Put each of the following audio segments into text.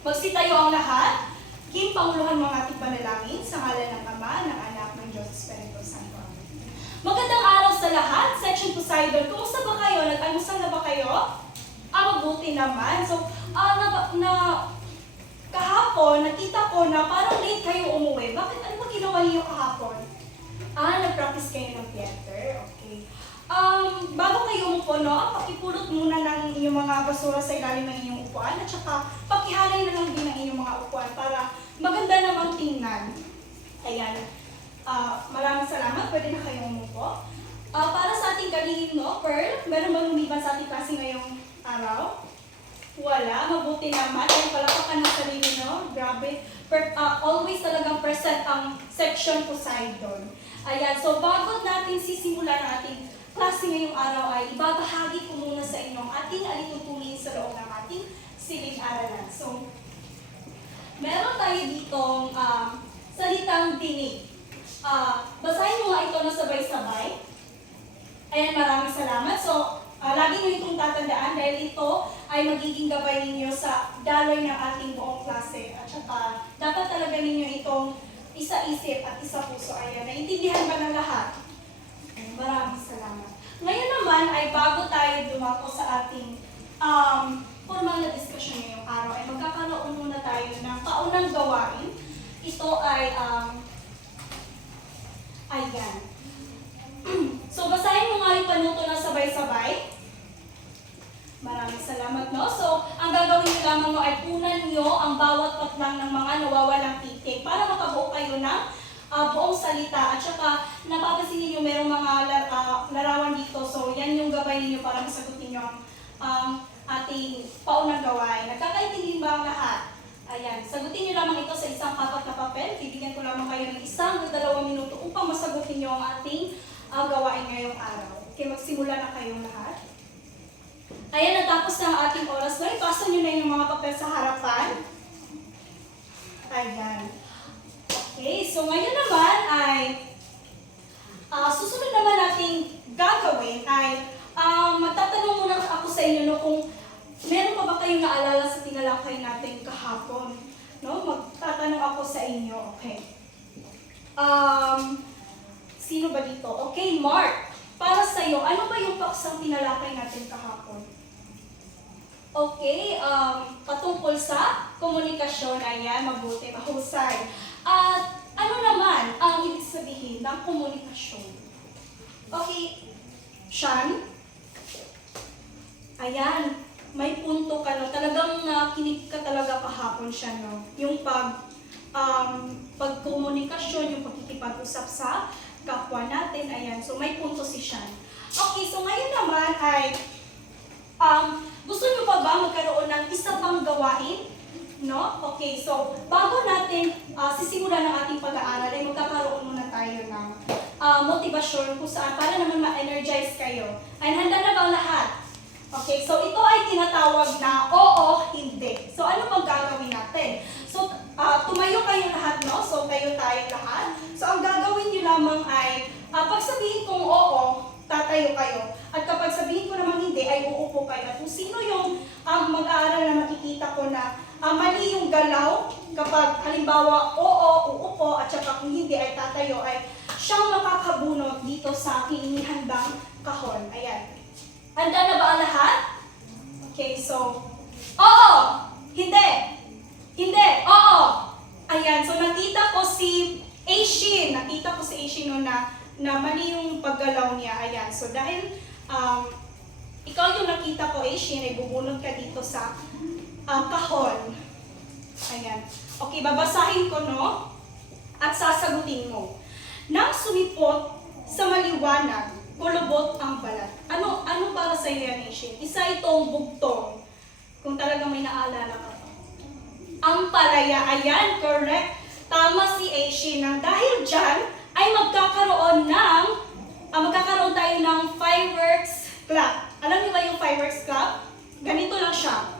Magsitayo ang lahat. King, panguluhan mo ang ating panalangin sa ngalan ng Ama, ng Anak, ng Diyos, Espiritu Santo. Magandang araw sa lahat. Section Poseidon, kumusta ba kayo? Nag-almusal na ba kayo? Mabuti naman. So, kahapon, nakita ko na parang late kayo umuwi. Bakit? Ano ba ginawa niyo kahapon? Nag-practice kayo ng theater. Okay. Bago kayo umupo, pakipulot muna ng inyong mga basura sa ilalim ng inyong upuan at saka pakihalay na lang din ng inyong mga upuan para maganda namang tingnan. Ayan. Maraming salamat. Pwede na kayong umupo. Para sa ating kalihim, Pearl, meron bang lumiban sa ating klase ngayong araw? Wala. Mabuti naman. Ay, palapakan ng sarili, Grabe. Always talagang present ang section Poseidon. Ayan. So, bago natin sisimulan ang ating klase ngayong araw ay ibabahagi ko muna sa inyo ang ating alituntunin sa loob ng ating silid-aralan. So, meron tayo ditong salitang dinig. Basahin mo nga ito na sabay-sabay. Ayan, maraming salamat. So, lagi nyo itong tatandaan dahil ito ay magiging gabay ninyo sa daloy ng ating buong klase. At saka, dapat talaga ninyo itong isa-isip at isa-puso. Ayan, naintindihan ba ng lahat? Maraming salamat. Ngayon naman ay bago tayo dumako sa ating formal na discussion ngayong araw, ay magkakaroon muna tayo ng kaunang gawain. Ito ay, ayan. So, basahin mo nga yung panuto na sabay-sabay. Maraming salamat, So, ang gagawin nyo lamang ay punan nyo ang bawat patlang ng mga nawawalang titik para makabuo kayo ng buong salita. At saka, napapansin ninyo merong mga larawan dito. So, yan yung gabay ninyo para masagutin nyo ang ating paunang gawain. Nagkakaintindi ba ang lahat? Ayan. Sagutin nyo lamang ito sa isang apat na papel. Bibigyan ko lamang kayo ng 1 o 2 minuto upang masagutin nyo ang ating gawain ngayong araw. Okay, magsimula na kayong lahat. Ayan, natapos na ang ating oras. Ipasa nyo na yung mga papel sa harapan. Ayan. Okay, so ngayon naman ay susunod naman nating gagawin ay magtatanong muna ako sa inyo kung meron pa ba kayong naalala sa tinalakay natin kahapon. Magtatanong ako sa inyo. Okay. Sino ba dito? Okay, Mark. Para sa iyo, ano ba yung paksang tinalakay natin kahapon? Okay, patungkol sa komunikasyon. Ayan, mabuti, mahusay. At ano naman ang ibig sabihin ng komunikasyon? Okay, Sean? Ayan, may punto ka, Talagang nakinig ka talaga kahapon siya, Yung pagkomunikasyon, yung pagkikipag-usap sa kapwa natin, ayan. So, may punto si Sean. Okay, so ngayon naman ay, gusto niyo pa ba magkaroon ng isa pang gawain? Okay, so bago natin sisimulan ng ating pag-aaral ay magkakaroon muna tayo ng motivasyon kung saan para naman ma-energize kayo. Ay, handa na ba ang lahat? Okay, so ito ay tinatawag na oo, hindi. So ano bang gagawin natin? So tumayo kayo lahat, So tayo lahat. So ang gagawin niyo lamang ay pag sabihin kong oo, tatayo kayo. At kapag sabihin ko naman hindi, ay uupo kayo. At kung sino yung mag-aaral na makikita ko na mali yung galaw, kapag halimbawa oo, uupo, at saka kung hindi ay tatayo, ay siyang makakabunot dito sa inihandang kahon. Ayan. Handa na ba ang lahat? Okay, so, oo! Hindi! Hindi! Oo! Ayan, so nakita ko si Aishin. Nakita ko si Aishin noon na mali yung paggalaw niya. Ayan, so dahil ikaw yung nakita ko, Aishin, ay bubunod ka dito sa kahon. Ayan. Okay, babasahin ko, At sasagutin mo. Nang sumipot sa maliwanag, kulubot ang balat. Ano para sa iyo yan, Aishin? Isa itong bugtong. Kung talagang may naalala ka pa. Ang palaya. Ayan, correct. Tama si Aishin. Dahil dyan, ay magkakaroon tayo ng fireworks clap. Alam niyo ba yung fireworks clap? Ganito lang siya.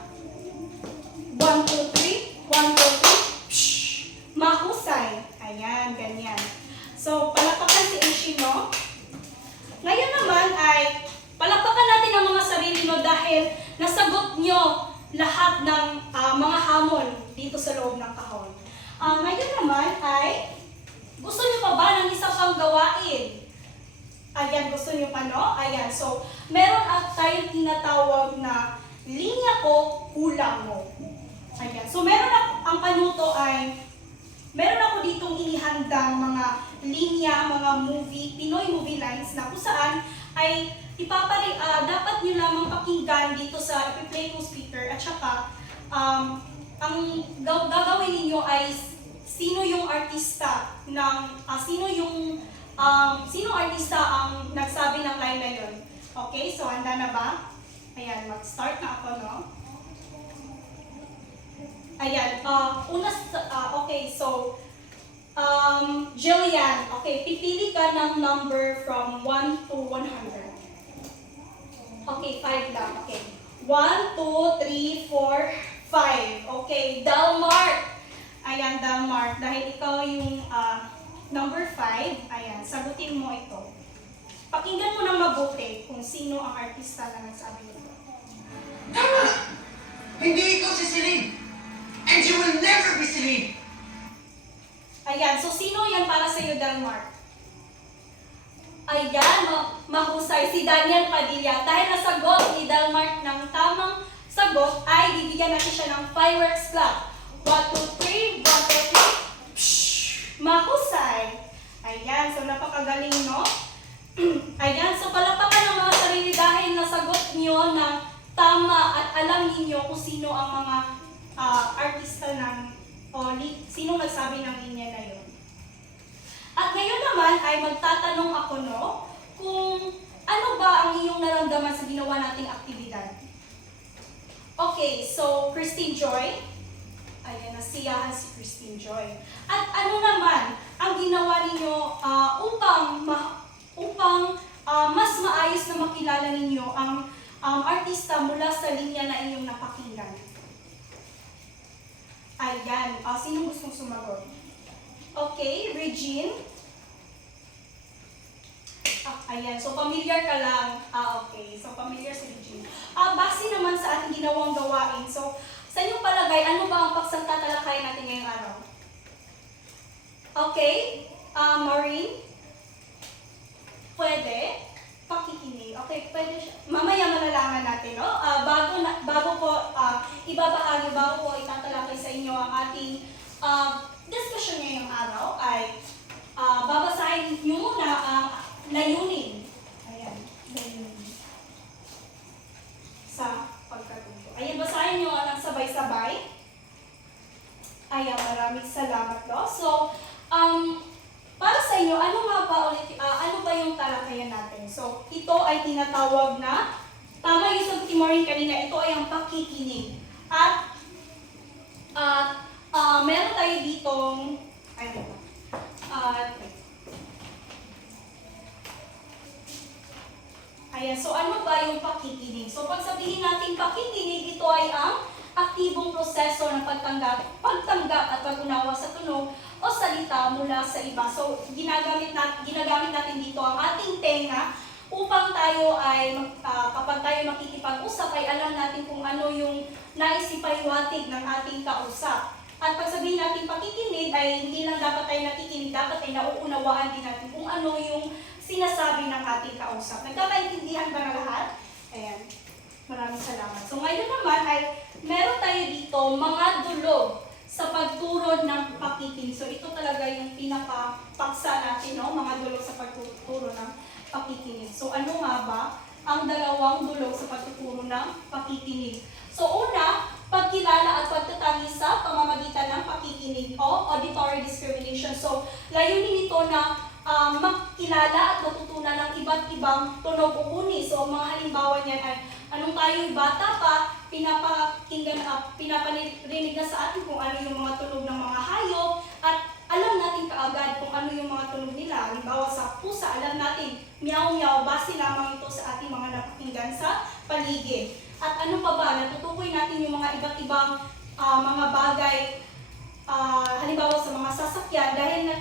1, 2, 3. 1, 2, 3. Shhh! Mahusay. Ayan, ganyan. So, palakpakan si Aishin, Ngayon naman ay palakpakan natin ang mga sarili, dahil nasagot nyo lahat ng mga hamon dito sa loob ng kahon. Ngayon naman ay, gusto niyo pa ba ng isa pang gawain? Ayan, gusto niyo pa, no? Ayan, so, meron at tayong tinatawag na linya ko, kulang mo. Ayan, so meron ang panuto ay, meron ako ditong inihandang mga linya, mga Pinoy movie lines na kung saan ay dapat nyo lamang pakinggan dito sa ipi-play kong speaker at saka ang gagawin ninyo ay sino yung artista ng sino artista ang nagsabi ng line na yun. Okay, so handa na ba? Ayan, mag-start na ako, no? Ayan, okay, so Jillian, okay, pipili ka ng number from 1 to 100. Okay, 5 lang. Okay. 1, 2, 3, 4, 5. Okay, Dalmark. Ayan, Dalmark. Dahil ikaw yung number 5, ayan, sagutin mo ito. Pakinggan mo ng mabuti kung sino ang artista na nagsabi nito. Tama! Hindi ikaw si Celine! And you will never be Celine! Ayan, so sino yan para sa iyo, Dalmark? Ayan, mahusay si Daniel Padilla. Dahil nasagot ni Dalmark ng tamang sagot, ay bibigyan natin siya ng fireworks clap. 1, 2, 3, 1, 2, 3. Mahusay. Ayan, so napakagaling, no? Ayan, so palapakan ng mga sarili dahil nasagot niyo ng tama at alam niyo kung sino ang mga artista sino nagsabi ng linya na yun. At ngayon naman ay magtatanong ako, no, kung ano ba ang iyong naramdaman sa ginawa nating aktibidad. Okay, so Christine Joy. Ayan, nasiyahan si Christine Joy. At ano naman ang ginawa ninyo upang mas maayos na makilala ninyo ang artista mula sa linya na inyong napakinggan? Ayan, sino gustong sumagot? Okay, Regine. Ayan, so familiar ka lang. Okay, so familiar si Regine. Base naman sa ating ginawang gawain, so sa inyong palagay, ano ba ang pagsatalakay natin ngayong araw? Okay, Maureen? Pwede? Pakikinig. Okay, pwede siya. Mamaya malalaman natin, no? Bago po itatalakay sa inyo ang ating discussion ngayong araw, ay babasahin niyo muna ang layunin. Ayan, layunin. Sa pagkatuto. Ayan, basahin niyo ang sabay-sabay. Ayan, maraming salamat, no? So, para sa inyo, ano ba yung talakayan natin? So, ito ay tinatawag na, tama yung sagot ni Maureen kanina, ito ay ang pakikinig. At, meron tayo ditong, ayan, so ano ba yung pakikinig? So, pag sabihin natin pakikinig, ito ay ang aktibong proseso ng pagtanggap at pag-unawa sa tunog o salita mula sa iba. So, ginagamit natin dito ang ating tenga upang tayo ay, kapag tayo makikipag-usap, ay alam natin kung ano yung naisipaywatig ng ating kausap. At pag sabihin natin pakikinig, ay hindi lang dapat tayo nakikinig, dapat ay nauunawaan din natin kung ano yung sinasabi ng ating kausap. Nagkakaintindihan ba na lahat? Ayan. Maraming salamat. So ngayon naman ay meron tayo dito mga dulog sa pagturo ng pakikinig. So ito talaga yung pinakapaksa natin, no? Mga dulog sa pagtuturo ng pakikinig. So ano nga ba ang dalawang dulog sa pagtuturo ng pakikinig? So una, pagkilala at pagtatangi sa pamamagitan ng pakikinig o auditory discrimination. So layunin nito na makilala at matutunan ng iba't ibang tunog o uni. So mga halimbawa niyan ay anong tayo bata pa, pinaparinig na sa atin kung ano yung mga tunog ng mga hayop at alam natin kaagad kung ano yung mga tunog nila. Halimbawa sa pusa, alam natin meow meow, base lamang ito sa ating mga napakinggan sa paligid. At ano pa ba, natutukoy natin yung mga iba't ibang mga bagay, halimbawa sa mga sasakyan dahil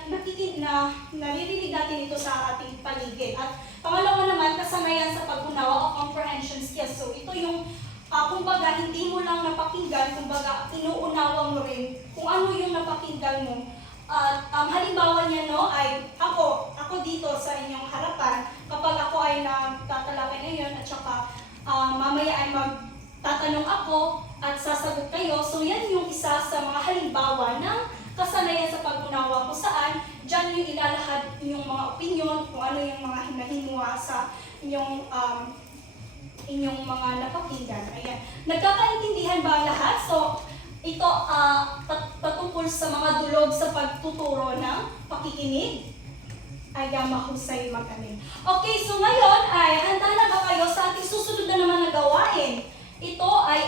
naririnig natin ito sa ating paligid. At pangalawa naman, kasanayan sa pag-unawa o comprehension skills. So ito yung kumbaga hindi mo lang napakinggan, kumbaga inuunawa mo rin ano yung napakinggan mo. At halimbawa niya no ay ako dito sa inyong harapan, kapag ako ay nagtatalakay ngayon at saka mamaya ay magtatanong ako at sasagot kayo. So yan yung isa sa mga halimbawa ng kasanayan sa pag-unawa kung saan dyan yung ilalahad yung mga opinion, kung ano yung mga hinahinwa sa inyong mga napakinggan. Ayan. Nagkakaintindihan ba ang lahat? So, ito patungkol sa mga dulog sa pagtuturo ng pakikinig. Ayan, mahusay magaling. Okay, so ngayon ay handa na ba kayo sa ating susunod na naman na gawain? Ito ay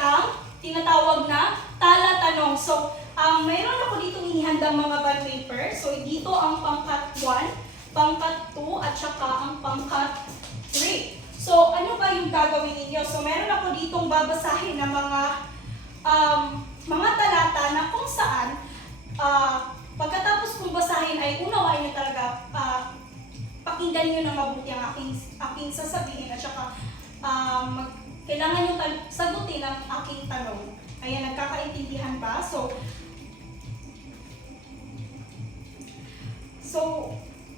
ang tinatawag na tala-tanong. So, mayroon ako dito inihandang mga bond paper. So, dito ang pangkat 1, pangkat 2, at saka ang pangkat 3. So, ano ba yung gagawin ninyo? So, meron ako ditong babasahin na mga talata na kung saan pagkatapos kong basahin ay unawain niyo talaga, pakinggan niyo na mabuti ang aking sasabihin at saka kailangan niyo sagutin ang aking tanong. Ayan, nagkakaintindihan ba? So,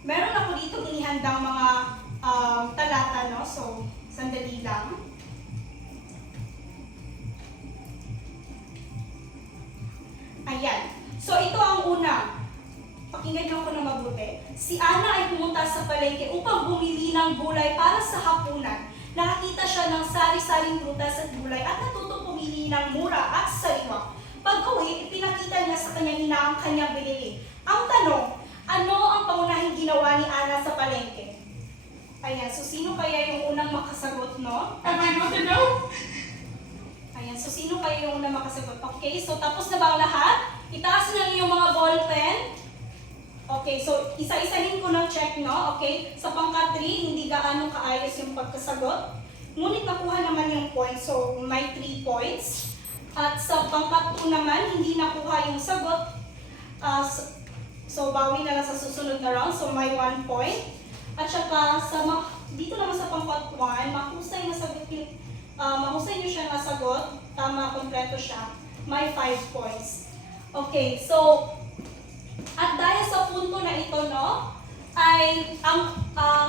meron ako dito inihandang mga talata, no? So, sandali lang. Ayan. So, ito ang una. Pakinggan niyo ako na mabuti. Si Ana ay pumunta sa palengke upang bumili ng gulay para sa hapunan. Nakakita siya ng sari-saring prutas at gulay at natutong pumili ng mura at sariwa. Pag-uwi, ipinakita niya sa kanyang ina ang kanyang binili. Ang tanong, ano ang pangunahing ginawa ni Ana sa palengke? Ayan, so sino kaya yung unang makasagot, no? Am I not to know? Ayan, so sino kaya yung unang makasagot? Okay, so tapos na ba ang lahat? Itaas na yung mga ball pen. Okay, so isa-isahin ko ng check, no? Okay, sa pangkat 3, hindi gaano kaayos yung pagkasagot. Ngunit nakuha naman yung points, so may 3 points. At sa pangkat 2 naman, hindi nakuha yung sagot. So bawi na lang sa susunod na round, so may 1 point. At saka dito naman sa pangkat 1, mahusay nyo siya nasagot, tama, kompleto siya, may 5 points. Okay, so at dahil sa punto na ito, no, ay ang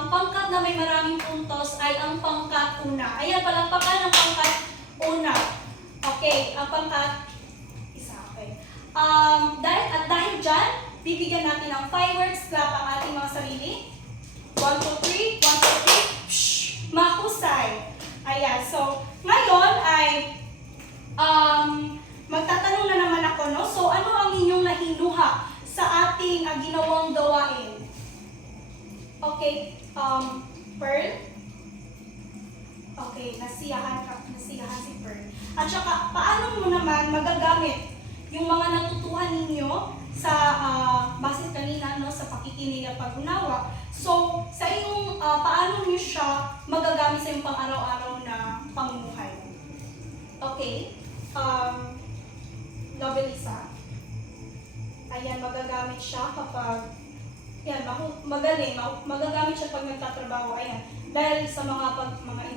pangkat na may maraming puntos ay ang pangkat 1. Ayan, palakpakan ng pangkat 1. Okay, ang pangkat isa, okay. Dahil dyan, bibigyan natin ng fireworks clap ang ating mga sarili. 1, 2, 3, 1, 2, 3, pshh, mahusay. Ayan, so ngayon ay magtatanong na naman ako, no? So ano ang inyong nahinuha sa ating ginawang gawain? Okay, Pearl? Okay, nasiyahan si Pearl. At saka, paano mo naman magagamit yung mga natutuhan ninyo sa base kanina, no, sa pakikinig at pag-unawa? So, sa iyong, paano niyo siya magagamit sa iyong pang-araw-araw na pamumuhay? Okay, Lovelisa. Ayan, magagamit siya kapag, yan, magagamit siya pag nagtatrabaho, ayan. Dahil sa mga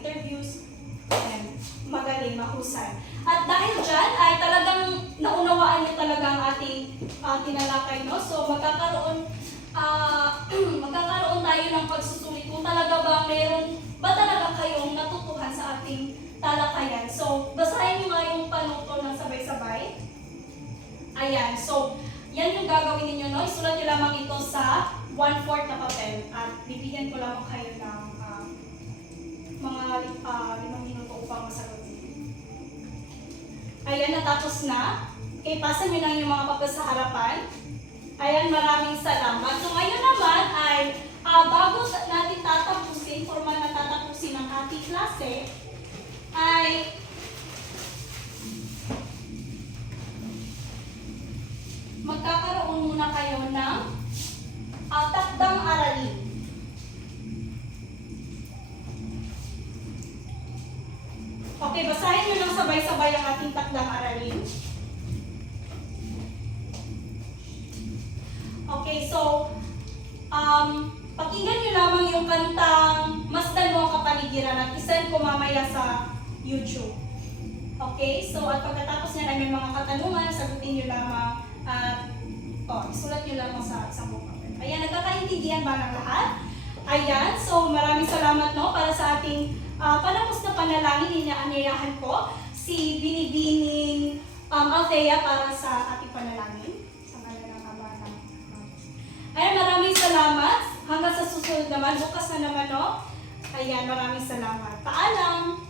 interviews, ayan, magaling, mahusay. At dahil dyan, ay talagang naunawaan niyo talaga ang ating tinalakay, no? So, magkakaroon tayo ng pagsusulit kung talaga meron ba talaga kayong natutuhan sa ating talakayan. So, basahin niyo nga yung panuto ng sabay-sabay. Ayan, so, yan yung gagawin ninyo, no? Isulat niyo lamang ito sa 1/4 na papel at bibigyan ko lamang kayo ng mga 5 minuto upang masagot. Ayan, natapos na. Okay, pasan nyo lang yung mga papel sa harapan. Ayan, maraming salamat. So ngayon naman ay bago natin formal na tatapusin ang ating klase, ay magkakaroon muna kayo ng takdang aralin. Okay, basahin nyo lang sabay-sabay ang ating takdang aralin. Okay, so, pakinggan nyo lamang yung kantang Masdan Mo Ang Kapaligiran at isend ko mamaya sa YouTube. Okay? So, at pagkatapos niyan ay may mga katanungan, sagutin nyo lamang at isulat nyo lamang sa isang buong papel. Ayan, nagkakaintindihan ba ng lahat? Ayan, so maraming salamat no para sa ating panapos na panalangin. Inaanyayahan ko si Binibining Althea para sa ating panalangin. Sa kanilang abana. Ayan, maraming salamat. Hanggang sa susunod naman, bukas na naman no. Ayan, maraming salamat. Paalam!